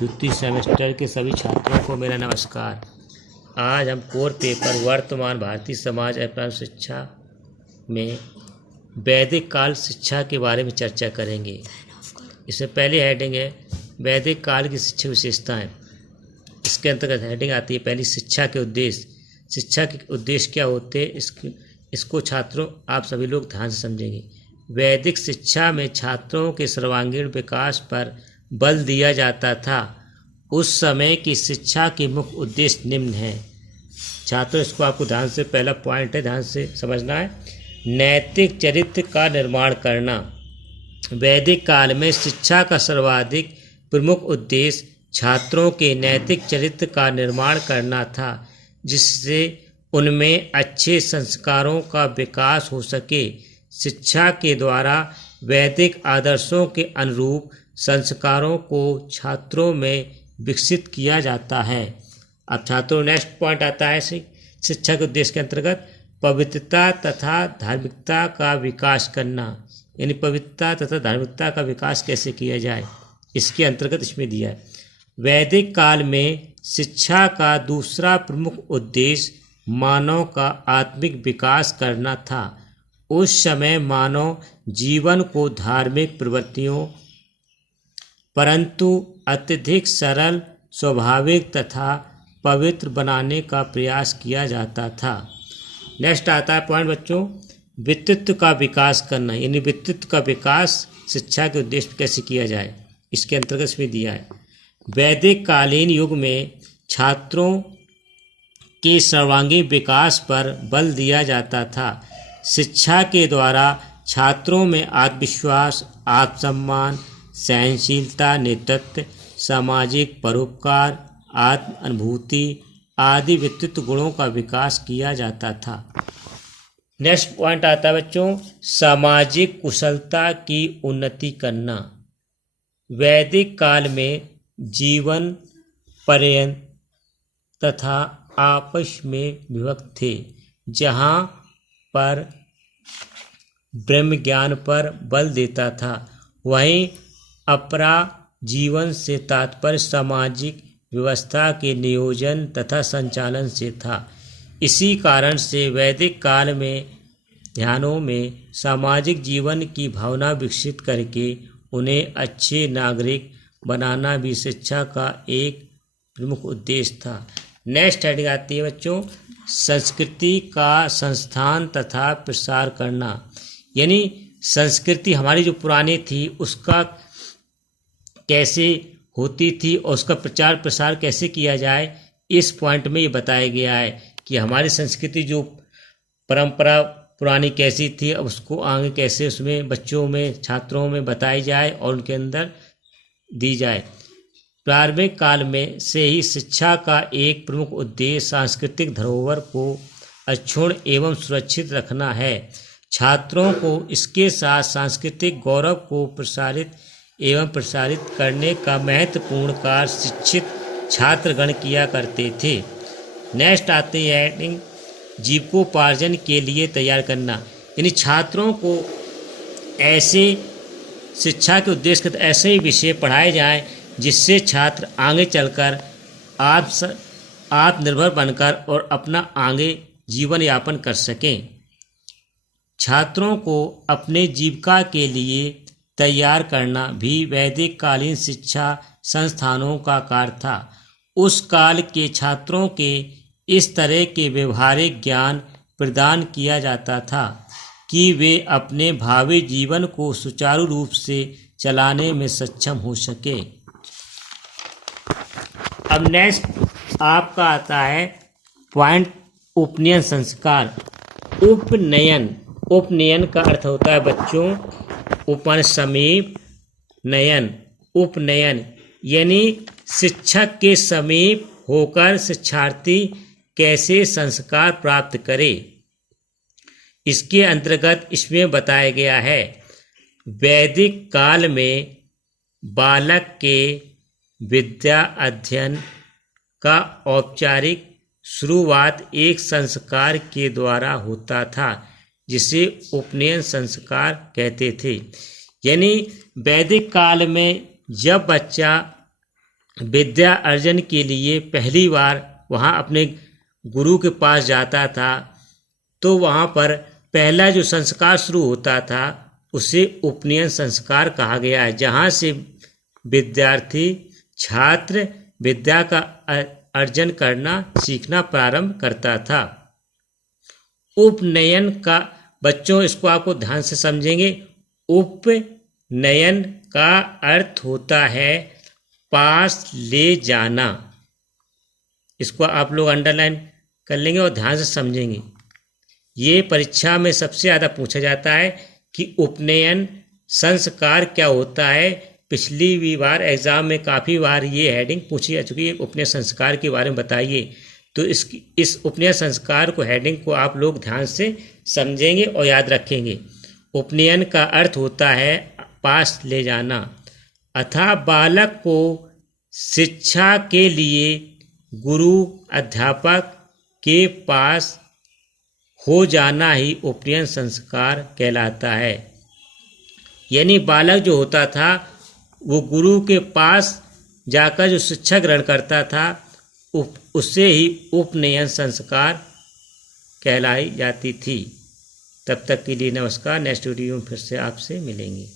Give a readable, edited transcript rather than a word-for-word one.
द्वितीय सेमेस्टर के सभी छात्रों को मेरा नमस्कार। आज हम कोर पेपर वर्तमान भारतीय समाज एवं प्रारंभिक शिक्षा में वैदिक काल शिक्षा के बारे में चर्चा करेंगे। इसमें पहली हेडिंग है वैदिक काल की शिक्षा विशेषताएं। इसके अंतर्गत हेडिंग आती है पहली शिक्षा के उद्देश्य। शिक्षा के उद्देश्य क्या होते हैं इसको छात्रों आप सभी लोग ध्यान से समझेंगे। वैदिक शिक्षा में छात्रों के सर्वांगीण विकास पर बल दिया जाता था। उस समय की शिक्षा के मुख्य उद्देश्य निम्न है। छात्रों इसको आपको ध्यान से, पहला पॉइंट है, ध्यान से समझना है। नैतिक चरित्र का निर्माण करना। वैदिक काल में शिक्षा का सर्वाधिक प्रमुख उद्देश्य छात्रों के नैतिक चरित्र का निर्माण करना था, जिससे उनमें अच्छे संस्कारों का विकास हो सके। शिक्षा के द्वारा वैदिक आदर्शों के अनुरूप संस्कारों को छात्रों में विकसित किया जाता है। अब छात्रों नेक्स्ट पॉइंट आता है शिक्षा के उद्देश्य के अंतर्गत पवित्रता तथा धार्मिकता का विकास करना। यानी पवित्रता तथा धार्मिकता का विकास कैसे किया जाए, इसके अंतर्गत इसमें दिया है। वैदिक काल में शिक्षा का दूसरा प्रमुख उद्देश्य मानव का आत्मिक विकास करना था। उस समय मानव जीवन को धार्मिक प्रवृत्तियों परंतु अत्यधिक सरल, स्वाभाविक तथा पवित्र बनाने का प्रयास किया जाता था। नेक्स्ट आता है पॉइंट बच्चों, व्यक्तित्व का विकास करना। यानी व्यक्तित्व का विकास शिक्षा के उद्देश्य कैसे किया जाए, इसके अंतर्गत इसमें दिया है। वैदिक कालीन युग में छात्रों के सर्वांगीण विकास पर बल दिया जाता था। शिक्षा के द्वारा छात्रों में आत्मविश्वास, आत्मसम्मान, सहनशीलता, नेतृत्व, सामाजिक परोपकार, आत्म अनुभूति आदि व्यक्तित्व गुणों का विकास किया जाता था। नेक्स्ट पॉइंट आता है बच्चों, सामाजिक कुशलता की उन्नति करना। वैदिक काल में जीवन पर्यंत तथा आपस में विभक्त थे, जहाँ पर ब्रह्म ज्ञान पर बल देता था, वहीं अपरा जीवन से तात्पर्य सामाजिक व्यवस्था के नियोजन तथा संचालन से था। इसी कारण से वैदिक काल में ध्यानों में सामाजिक जीवन की भावना विकसित करके उन्हें अच्छे नागरिक बनाना भी शिक्षा का एक प्रमुख उद्देश्य था। नेक्स्ट हेडिंग आती है बच्चों, संस्कृति का संस्थान तथा प्रसार करना। यानी संस्कृति हमारी जो पुरानी थी उसका कैसे होती थी और उसका प्रचार प्रसार कैसे किया जाए, इस पॉइंट में ये बताया गया है कि हमारी संस्कृति जो परंपरा पुरानी कैसी थी, अब उसको आगे कैसे उसमें बच्चों में, छात्रों में बताई जाए और उनके अंदर दी जाए। प्रारंभिक काल में से ही शिक्षा का एक प्रमुख उद्देश्य सांस्कृतिक धरोहर को अक्षुण्ण एवं सुरक्षित रखना है। छात्रों को इसके साथ सांस्कृतिक गौरव को प्रसारित करने का महत्वपूर्ण कार्य शिक्षित छात्रगण किया करते थे। नेक्स्ट आते हैं जीविकोपार्जन के लिए तैयार करना। यानी छात्रों को ऐसे शिक्षा के उद्देश्य के ऐसे ही विषय पढ़ाए जाएं जिससे छात्र आगे चलकर आत्मनिर्भर बनकर और अपना आगे जीवन यापन कर सकें। छात्रों को अपने जीविका के लिए तैयार करना भी वैदिक कालीन शिक्षा संस्थानों का कार्य था। उस काल के छात्रों के इस तरह के व्यवहारिक ज्ञान प्रदान किया जाता था कि वे अपने भावी जीवन को सुचारू रूप से चलाने में सक्षम हो सके। अब नेक्स्ट आपका आता है पॉइंट उपनयन संस्कार। उपनयन का अर्थ होता है बच्चों उपन समीप नयन। उपनयन यानी शिक्षक के समीप होकर शिक्षार्थी कैसे संस्कार प्राप्त करे, इसके अंतर्गत इसमें बताया गया है। वैदिक काल में बालक के विद्या अध्ययन का औपचारिक शुरुआत एक संस्कार के द्वारा होता था, जिसे उपनयन संस्कार कहते थे। यानी वैदिक काल में जब बच्चा विद्या अर्जन के लिए पहली बार वहाँ अपने गुरु के पास जाता था तो वहाँ पर पहला जो संस्कार शुरू होता था उसे उपनयन संस्कार कहा गया है, जहाँ से विद्यार्थी छात्र विद्या का अर्जन करना सीखना प्रारंभ करता था। उपनयन का बच्चों इसको आपको ध्यान से समझेंगे। उपनयन का अर्थ होता है पास ले जाना। इसको आप लोग अंडरलाइन कर लेंगे और ध्यान से समझेंगे। ये परीक्षा में सबसे ज़्यादा पूछा जाता है कि उपनयन संस्कार क्या होता है। पिछली भी बार एग्जाम में काफ़ी बार ये हेडिंग पूछी जा चुकी है, उपनयन संस्कार के बारे में बताइए। तो इस उपनयन संस्कार को हेडिंग को आप लोग ध्यान से समझेंगे और याद रखेंगे। उपनयन का अर्थ होता है पास ले जाना, अतः बालक को शिक्षा के लिए गुरु अध्यापक के पास हो जाना ही उपनयन संस्कार कहलाता है। यानी बालक जो होता था वो गुरु के पास जाकर जो शिक्षा ग्रहण करता था उससे ही उपनयन संस्कार कहलाई जाती थी। तब तक के लिए नमस्कार। नेक्स्ट वीडियो में फिर से आपसे मिलेंगे।